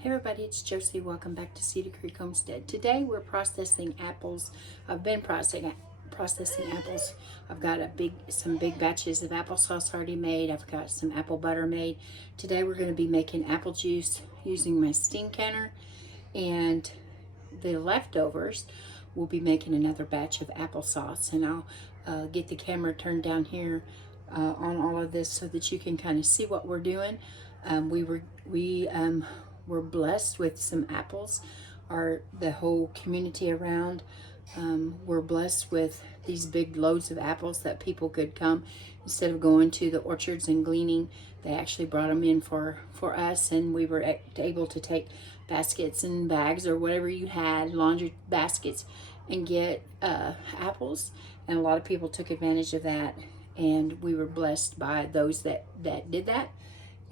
Hey everybody, it's Josie. Welcome back to Cedar Creek Homestead. Today we're processing apples. I've been processing apples. I've got some big batches of applesauce already made. I've got some apple butter made. Today we're going to be making apple juice using my steam canner, and the leftovers we'll be making another batch of applesauce. And I'll get the camera turned down here on all of this so that you can kind of see what we're doing. We're blessed with some apples. The whole community around, we're blessed with these big loads of apples that people could come. Instead of going to the orchards and gleaning, they actually brought them in for us, and we were able to take baskets and bags or whatever you had, laundry baskets, and get apples. And a lot of people took advantage of that, and we were blessed by those that did that.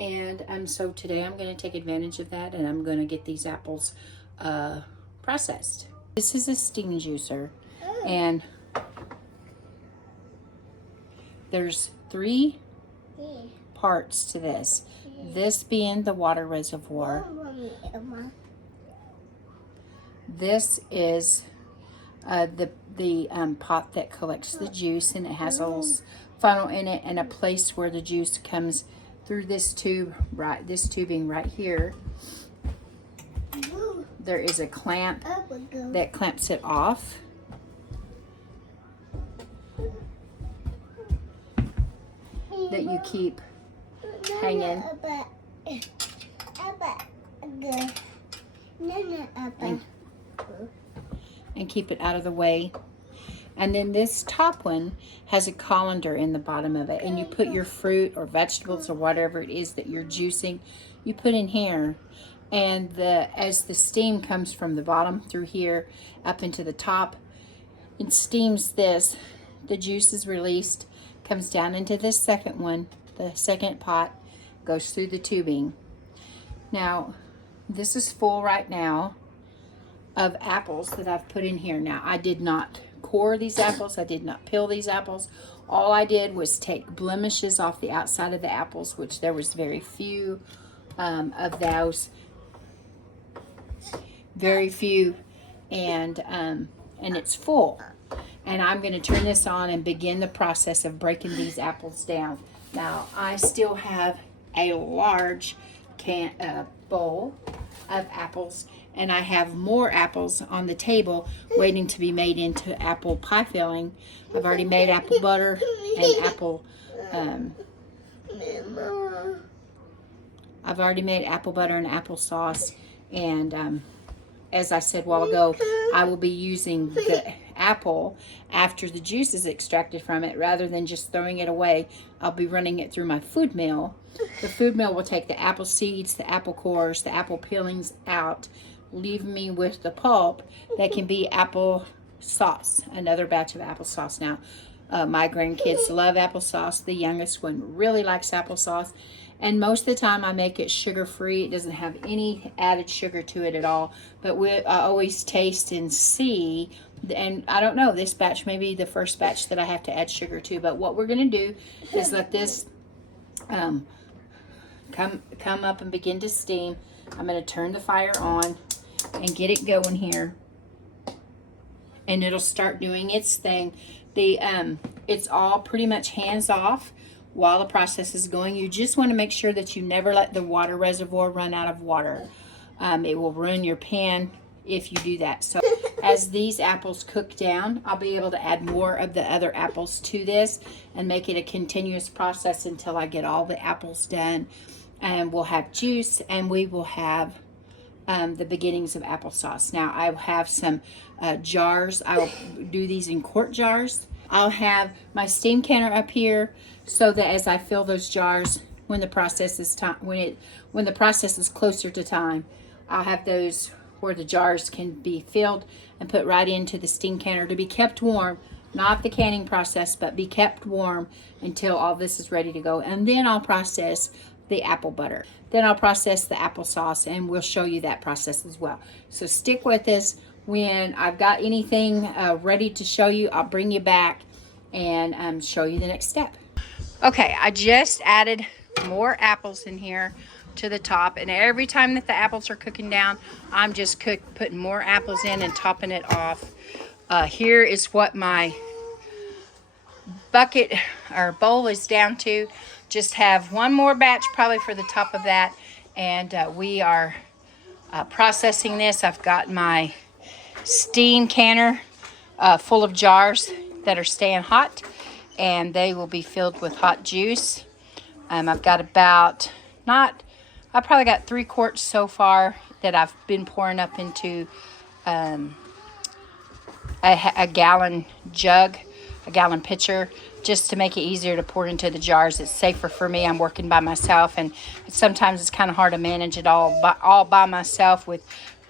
And so today I'm going to take advantage of that, and I'm going to get these apples processed. This is a steam juicer, and there's 3 parts to this. This being the water reservoir. This is the pot that collects the juice, and it has a little funnel in it and a place where the juice comes through this tube, this tubing right here. There is a clamp that clamps it off. That you keep hanging. And keep it out of the way. And then this top one has a colander in the bottom of it, and you put your fruit or vegetables or whatever it is that you're juicing, you put in here. And as the steam comes from the bottom through here up into the top, it steams this. The juice is released, comes down into this second one, the second pot, goes through the tubing. Now, this is full right now of apples that I've put in here. Now, I did not core these apples. I did not peel these apples. All I did was take blemishes off the outside of the apples, which there was very few of those. Very few, and it's full. And I'm going to turn this on and begin the process of breaking these apples down. Now, I still have a large bowl of apples, and I have more apples on the table waiting to be made into apple pie filling. I've already made apple butter and apple applesauce, and as I said a while ago, I will be using the apple after the juice is extracted from it. Rather than just throwing it away, I'll be running it through my food mill. The food mill will take the apple seeds, the apple cores, the apple peelings out, leave me with the pulp that can be apple sauce, another batch of applesauce. Now, my grandkids love applesauce. The youngest one really likes applesauce. And most of the time I make it sugar-free. It doesn't have any added sugar to it at all. But I always taste and see. And I don't know, this batch may be the first batch that I have to add sugar to. But what we're going to do is let this come up and begin to steam. I'm going to turn the fire on and get it going here. And it'll start doing its thing. It's all pretty much hands off while the process is going. You just want to make sure that you never let the water reservoir run out of water. It will ruin your pan if you do that. So as these apples cook down, I'll be able to add more of the other apples to this and make it a continuous process until I get all the apples done. And we'll have juice, and we will have the beginnings of applesauce. Now, I have some jars. I will do these in quart jars. I'll have my steam canner up here so that as I fill those jars, when the process is when the process is closer to time, I'll have those where the jars can be filled and put right into the steam canner to be kept warm. Not the canning process, but be kept warm until all this is ready to go. And then I'll process the apple butter. Then I'll process the applesauce, and we'll show you that process as well. So stick with us. When I've got anything ready to show you, I'll bring you back and show you the next step. Okay, I just added more apples in here to the top. And every time that the apples are cooking down, I'm just putting more apples in and topping it off. Here is what my bucket or bowl is down to. Just have one more batch probably for the top of that. And we are processing this. I've got my steam canner full of jars that are staying hot, and they will be filled with hot juice. I've got about, I probably got 3 quarts so far that I've been pouring up into a gallon jug, a gallon pitcher, just to make it easier to pour into the jars. It's safer for me. I'm working by myself, and sometimes it's kind of hard to manage it all by myself with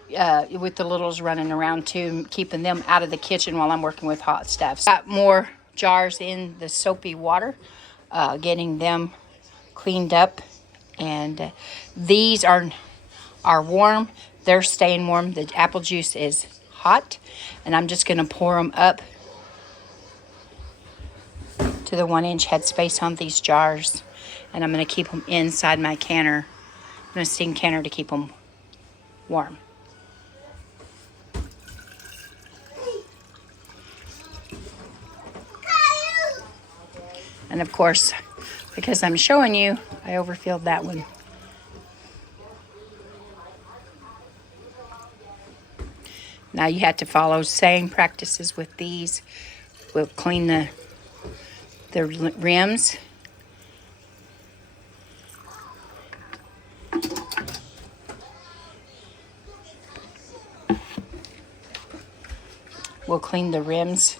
the littles running around too, keeping them out of the kitchen while I'm working with hot stuff. So got more jars in the soapy water, getting them cleaned up, and these are warm. They're staying warm. The apple juice is hot, and I'm just going to pour them up to the 1-inch headspace on these jars, and I'm going to keep them inside my canner. I'm going to steam canner to keep them warm. And of course, because I'm showing you, I overfilled that one. Now you have to follow same practices with these. We'll clean the rims. We'll clean the rims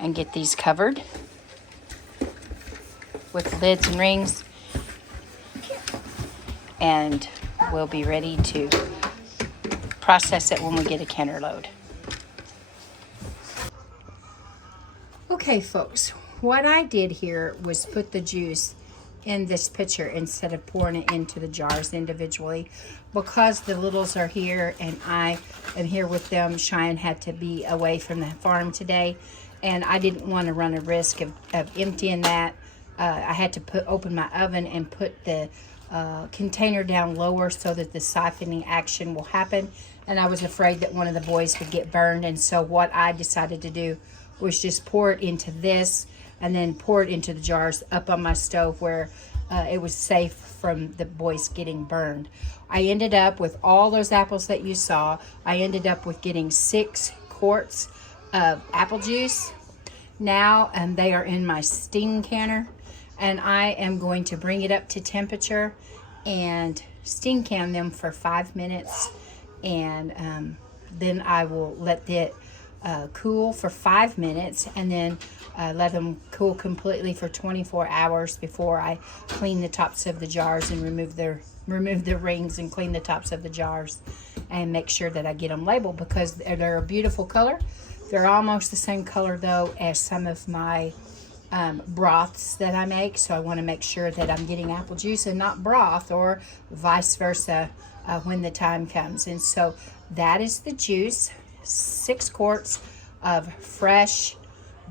and get these covered with lids and rings, and we'll be ready to process it when we get a canner load. Okay folks, what I did here was put the juice in this pitcher instead of pouring it into the jars individually, because the littles are here and I am here with them. Cheyenne had to be away from the farm today, and I didn't want to run a risk of emptying that. I had to open my oven and put the container down lower so that the siphoning action will happen, and I was afraid that one of the boys would get burned. And so what I decided to do was just pour it into this and then pour it into the jars up on my stove where it was safe from the boys getting burned. I ended up with all those apples that you saw. I ended up with getting 6 quarts of apple juice now, and they are in my steam canner. And I am going to bring it up to temperature and steam can them for 5 minutes, and then I will let it cool for 5 minutes, and then let them cool completely for 24 hours before I clean the tops of the jars and remove the rings and clean the tops of the jars, and make sure that I get them labeled, because they're a beautiful color. They're almost the same color though as some of my broths that I make, so I want to make sure that I'm getting apple juice and not broth, or vice versa when the time comes. And so that is the juice. 6 quarts of fresh,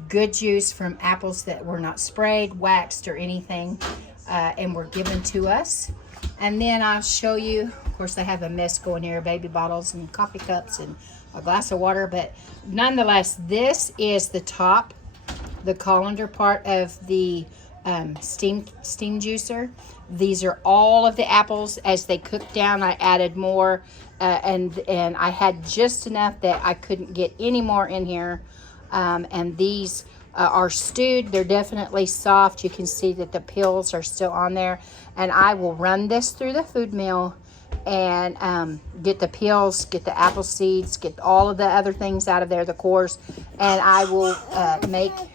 good juice from apples that were not sprayed, waxed, or anything, and were given to us. And then I'll show you, of course I have a mess going here, baby bottles and coffee cups and a glass of water, but nonetheless, this is the top, the colander part of the steam juicer. These are all of the apples. As they cooked down, I added more, and I had just enough that I couldn't get any more in here. And these are stewed. They're definitely soft. You can see that the peels are still on there. And I will run this through the food mill and get the peels, get the apple seeds, get all of the other things out of there, the cores, and I will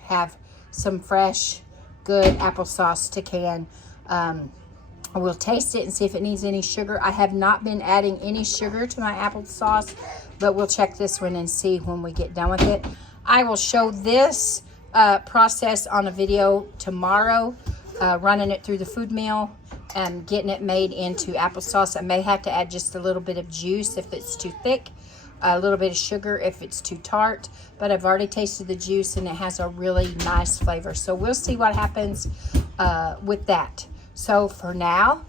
have some fresh, good applesauce to can. I will taste it and see if it needs any sugar. I have not been adding any sugar to my applesauce, but we'll check this one and see when we get done with it. I will show this process on a video tomorrow, running it through the food mill and getting it made into applesauce. I may have to add just a little bit of juice if it's too thick, a little bit of sugar if it's too tart, but I've already tasted the juice and it has a really nice flavor. So we'll see what happens with that. So for now,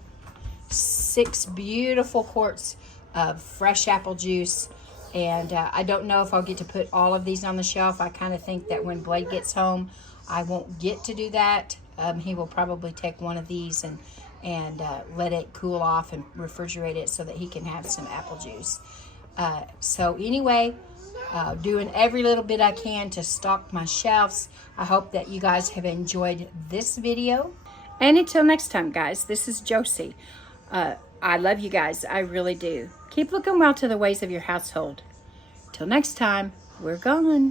6 beautiful quarts of fresh apple juice. And I don't know if I'll get to put all of these on the shelf. I kind of think that when Blade gets home, I won't get to do that. He will probably take one of these and let it cool off and refrigerate it so that he can have some apple juice. So anyway, doing every little bit I can to stock my shelves. I hope that you guys have enjoyed this video. And until next time, guys, this is Josie. I love you guys. I really do. Keep looking well to the ways of your household. Till next time, we're gone.